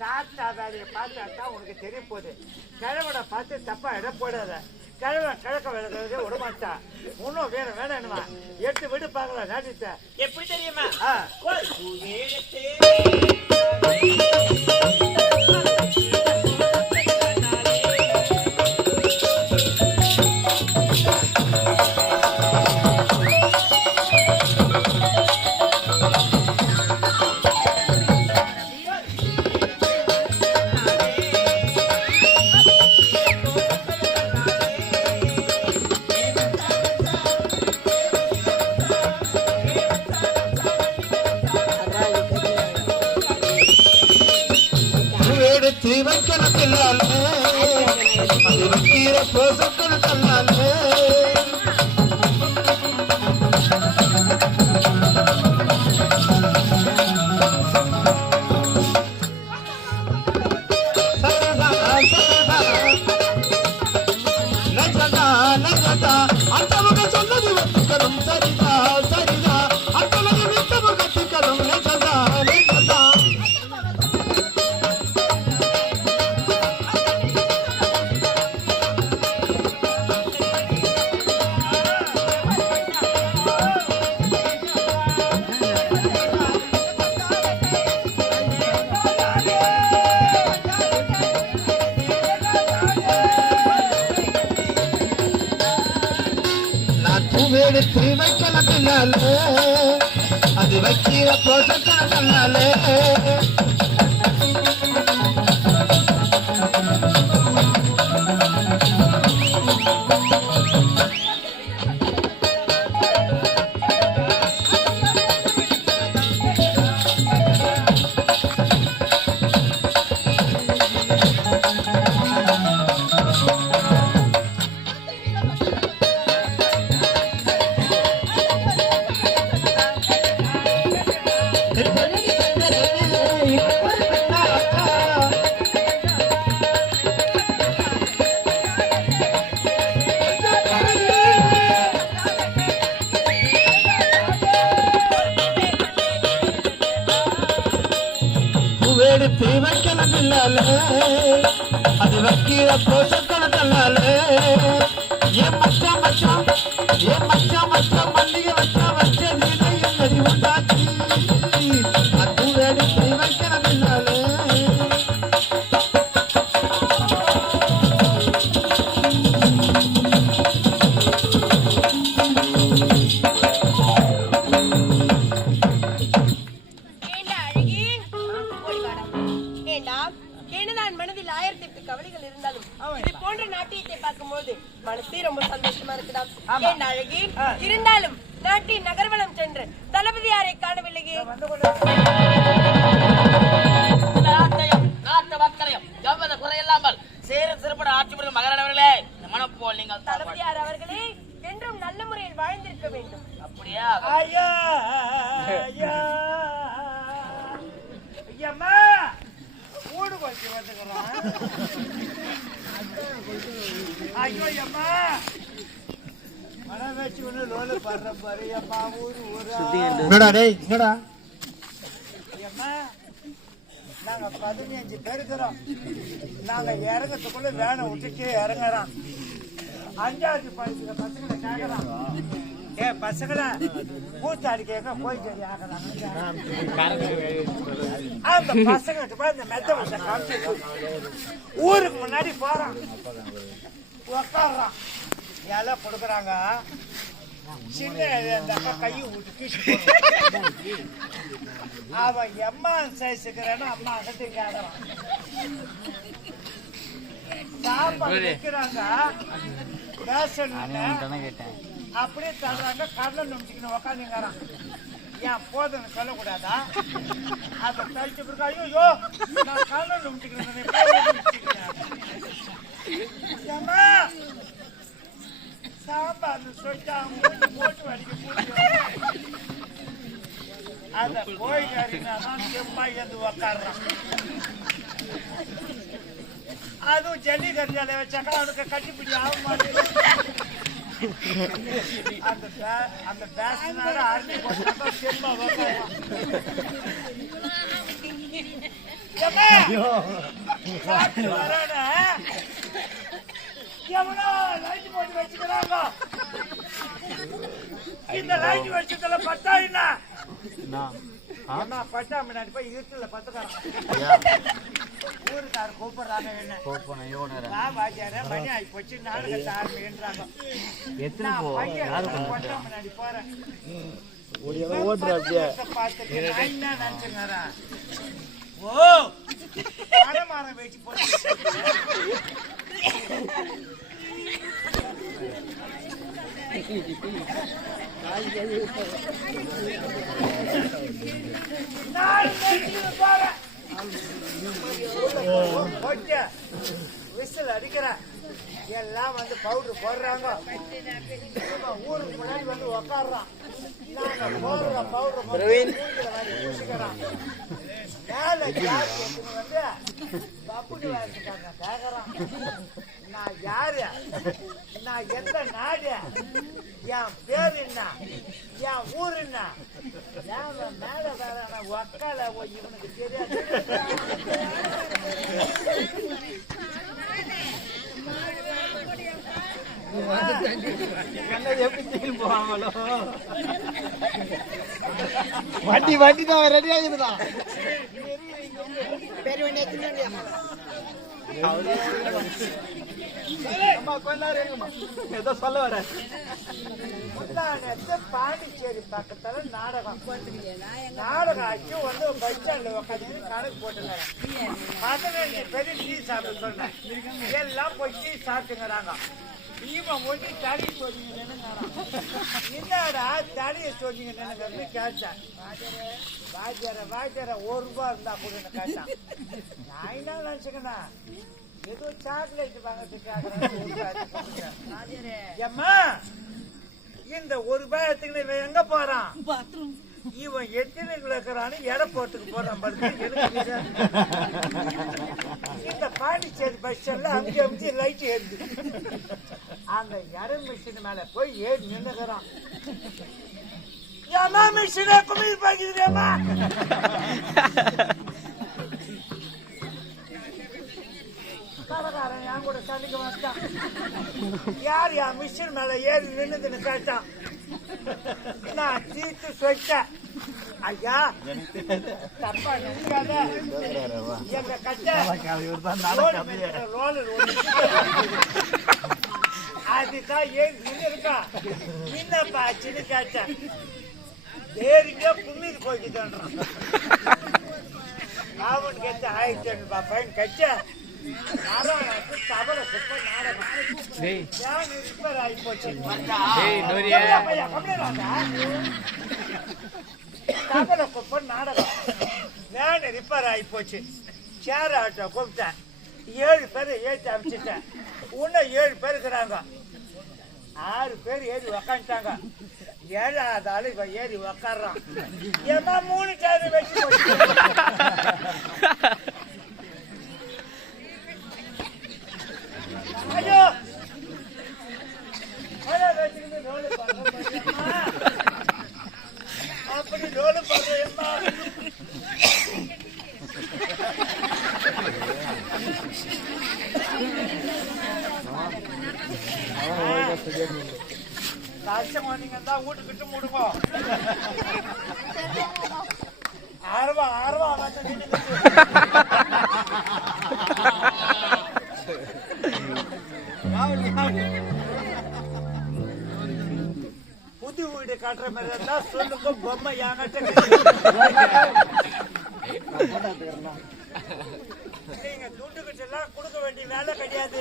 தாத்தா வேலையை பார்த்தா உனக்கு தெரிய போகுது. கிழவனை பார்த்து தப்பா இடம் போடாத. கிழவன் கிழக்க விளக்குறதே விடமாட்டா. இன்னும் வேணும் வேணுமா எடுத்து விடு பார்க்கலாம். நாட்டிட்ட எப்படி தெரியுமா? அது வைக்கிற போசக்காலே அது வைக்கிற போசக்கணக்கல்லாலே ஏன் மச்சான் மச்சான் ஏன் மச்சான் மச்சான் மல்லிகை வச்சா வச்ச நீதையும் நடி உண்டாச்சு அது எடுத்து வைக்கிறதில்லாலே இருந்தாலும் நாட்டின் நகர்வலம் சென்று தளபதியாரை காணவில்லையே. நாட்டு மக்களையும் எவ்வித குறையில்லாமல் சேர சிறப்பட ஆட்சி புரியும் மகாராணவர்களே, மனம் போல் நீங்கள் தளபதியார் அவர்களே என்றும் நல்ல முறையில் வாழ்ந்திருக்க வேண்டும். அப்படியா? ஐயா ஐயா ஐயம்மா ஊடு கொஞ்சம் வந்துக்கிறான். ஐயோ அம்மா மனம் வச்சு ஒண்ணு லோல படுற பாரு. அம்மா ஊரு ஊரா என்னடா அம்மா நாங்க 15 பேர் இருக்கிறோம். நாங்க இறங்கத்துக்குள்ள வேனை விட்டுட்டு இறங்குறோம். 5வது படிக்கிற பசங்களை கேட்கறோம். ஏ பசங்களா கூத்தாடி கேட்க போயிட்டு அந்த பசங்கிட்ட போய் இந்த மெத்த வச்ச காமிச்சு ஊருக்கு முன்னாடி போறான். உக்காடுறான். இலை கொடுக்குறாங்க. சின்ன அந்த அக்கா கையை விட்டு கீச்சு அவன் எம்மா சைஸுக்குறான்னு அம்மா அகத்து கேட்கறான். சாப்பாடு வைக்கிறாங்க. பேசணும்னு அப்படியே தர்றாங்க. கடலை நம்பிக்கணும் உக்காந்துங்கிறான். ஏன் போதுன்னு சொல்லக்கூடாதா? அதை தழிச்சு பிறகு ஐயோ நான் கடலை நம்பிக்கிறேன் சாம்பார் சொல்லிட்டு போட்டு வடிக்க அத போய்காரினாதான் செம்மா எது உக்காடுறான். அதுவும் ஜல்லிக்கட்டு அலை வச்சாக்கா அவனுக்கு கட்டிப்பிடி ஆக மாட்டேங்குது. அந்த பேசினால அரிசி போட்டா செல்மா வரான எவனோ லைட் போட்டு வச்சுக்கிறாங்க. இந்த லைட் வச்சதுல பத்தா என்ன பட்டா முன்னாடி போய் இருட்டுல பத்துக்கிறான். ஊருக்கார கூப்பிடுறாங்க என்ன மணி ஆகி போச்சு நாடகத்தை ஆரம்பின்றாங்க. முன்னாடி போறேன் பார்த்துட்டு நான் என்ன நினைச்சுங்கிறேன். ஓ மரம் வச்சு போட்டு விசில் அடிக்கிற எல்லாம் வந்து பவுடர் போடுறாங்க. ஊருக்கு முன்னாடி வந்து உக்காடுறான். போடுற பவுடர் பூசிக்கிறான். மேல வந்து பப்புனு வாங்கிட்டாங்க கேக்குறான். நான் யாரு, நான் எந்த நாடு, என் பேரு என்ன, என் ஊரு என்ன, மேல வேற ஒக்கால இவனுக்கு தெரியாது. போவாங்களோ வண்டி வண்டி தான் ரெடி ஆகுதுதான். ஏதோ சொல்ல வர பாண்டிச்சேரி பக்கத்துல நாடகம் ஆச்சு வந்து பஸ் ஸ்டாண்ட்ல உட்காந்து கணக்கு போட்டுங்க. 15 பேரு டீ சாப்பிட சொன்னேன். எல்லாம் போய் டீ சாப்பிட்டுங்கிறாங்க. இவன் ஒண்ணு தடி சொன்னீங்க என்னடா தடிய சொன்னீங்க கேட்டேன். வாஜர ₹1 இருந்தா கூட கேட்டான். நான் என்ன நினைச்சுக்கண்ணா ஏதோ சாக்லேட் வாங்கிறதுக்காக இந்த ₹1 எங்க போறான். இவன் எத்தனை இருக்கிறான்னு எடை போட்டுக்கு போறான். இந்த பாண்டிச்சேரி பஸ் ஸ்டாண்ட்ல அஞ்சு லைட் ஏறுது. அந்த எடை மிஷின் மேல போய் ஏறி நின்னுக்கிறான். ஏமா மிஷினே குமிழ் பாக்குதுமா. கடைக்காரன் என் கூட சண்டைக்கு வந்துட்டான். யார் என் மிஷின் மேல ஏறி நின்னுதுன்னு கேட்டான். நான் தீர்த்து சொல்லிட்டேன். ஐயா தப்பா நினைக்காத, எங்க கட்ட அதுதான் ஏறி நின்று இருக்கா. என்னப்பா ஆச்சுன்னு கேட்டேன். ஏறிங்க கும்மிக்கு போய்க்கிட்டான். அவன் கேட்ட 1500 ஃபைன் கட்ட தபல குப்ப நாடகம் ரிப்பேர் ஆகி போச்சு. தபல குப்ப நாடகம் வேன் ரிப்பேர் ஆகி போச்சு. சேர் ஆட்டோ கூப்பிட்டேன். 7 பேரை ஏற்றி அமைச்சிட்டேன். இன்னும் 7 பேர் இருக்கிறாங்க. 6 பேர் ஏறி உக்காந்துட்டாங்க. 7வது ஆளு இப்ப ஏறி உக்காடுறான். ஏமா 3 டயர் வச்சு போச்சு. ஐயோ வச்சுக்கிட்டு ரோடு பாடுறேம்மா. அப்படி ரோடு பாடுறேம்மா. கஷ்டம் வந்தீங்கன்னா வீட்டுக்கிட்டு முடுங்க. ஆர்வா வந்து வீட்டுக்கு புது வீடு காட்டுற மாதிரி இருந்தா சொல்லுங்க. பொம்மை யாங்கிட்ட நீங்க துண்டுகிட்டு எல்லாம் கொடுக்க வேண்டிய வேலை கிடையாது.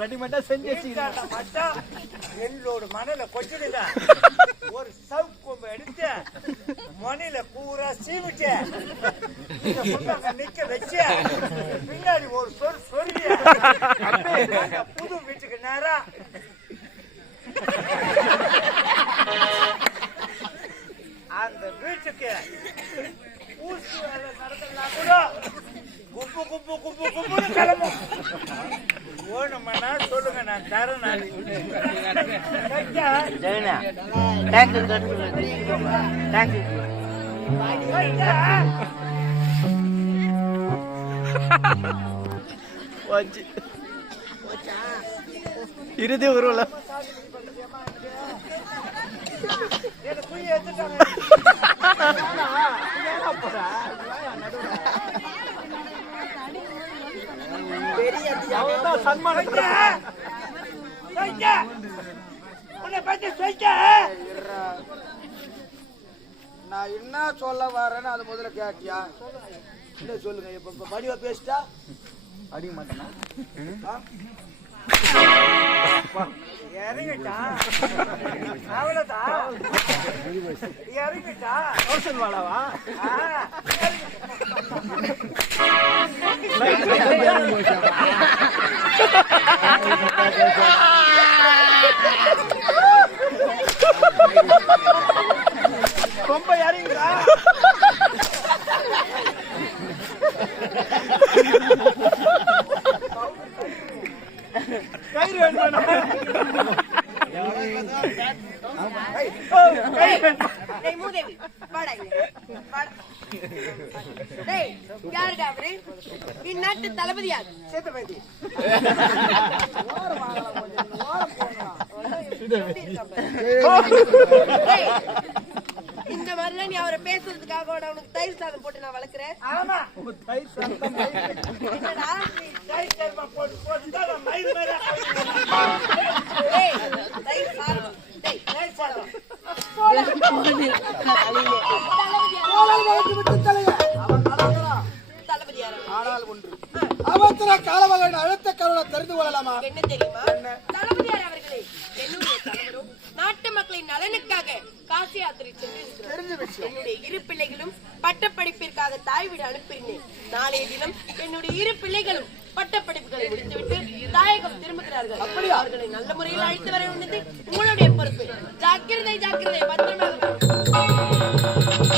ரெடிமேட்டா செஞ்சு மட்டும் எல்லோட மணல கொச்சிடுங்க. ஒரு சவுக்கு கொம்பு எடுத்து மணில பூரா சீவிட்டு நிக்க வச்சு பின்னாடி ஒரு சொல்லி புது வீட்டுக்கு நேரா அந்த வீட்டுக்கு ஊசி வேலை நடக்கலாம் கூட குப்பு குப்பு குப்பு குப்புன்னு கிளம்பும். வேணுமாண்ணா சொல்லுங்க, நான் தரேன். இறுதி உருவல நான் என்ன சொல்ல வரேன்னு அது முதல்ல கேட்டியா? என்ன சொல்லுங்க. இப்ப படிவா பேசிட்டா அடிக்க மாட்டேனா? இறங்கிட்டா அவ்வளவுதான். இறங்கிட்டா கௌசல் வாழவா? ரொம்ப இறங்கிட்டா. கயிறு வேணும். டேய் மூதேவி வாடா இங்க வாடா. டேய் யாருடா அவரு? இந்நாட்டு தளபதி யார்? சேத்து பேதி. டேய் இந்த மாதிரிலாம் நீ அவரை பேசுறதுக்காக உனக்கு தயிர் சாதம் போட்டு நான் வளர்க்கிறேன். ஆமா தயிர் சாதம் என்னடா தயிர் சாதம் போட்டு போட்டு மயிர் மேல டேய் தயிர் சாதம் டேய் தயிர் சாதம் தளபதி யார்? ஆனால் ஒன்று அவசர காலவகன் அழுத்த கருணை தெரிந்து கொள்ளலாமா? என்ன தெரியுமா? தளபதி யார் அவர்களே? என்னுடைய கணவரும் நாட்டு மக்களின் நலனுக்காக காசி யாத்திரை சென்றிருக்கிறார். என்னுடைய இரு பிள்ளைகளும் பட்டப்படிப்பிற்காக தாய் வீடு அனுப்பினேன். நாளைய தினம் என்னுடைய இரு பிள்ளைகளும் பட்டப்படிப்புகளை முடித்துவிட்டு தாயகம் திரும்புகிறார்கள். அவர்களை நல்ல முறையில் அழைத்து வர வேண்டியது உங்களுடைய பொறுப்பு. ஜாக்கிரதை ஜாக்கிரதை பத்திரமா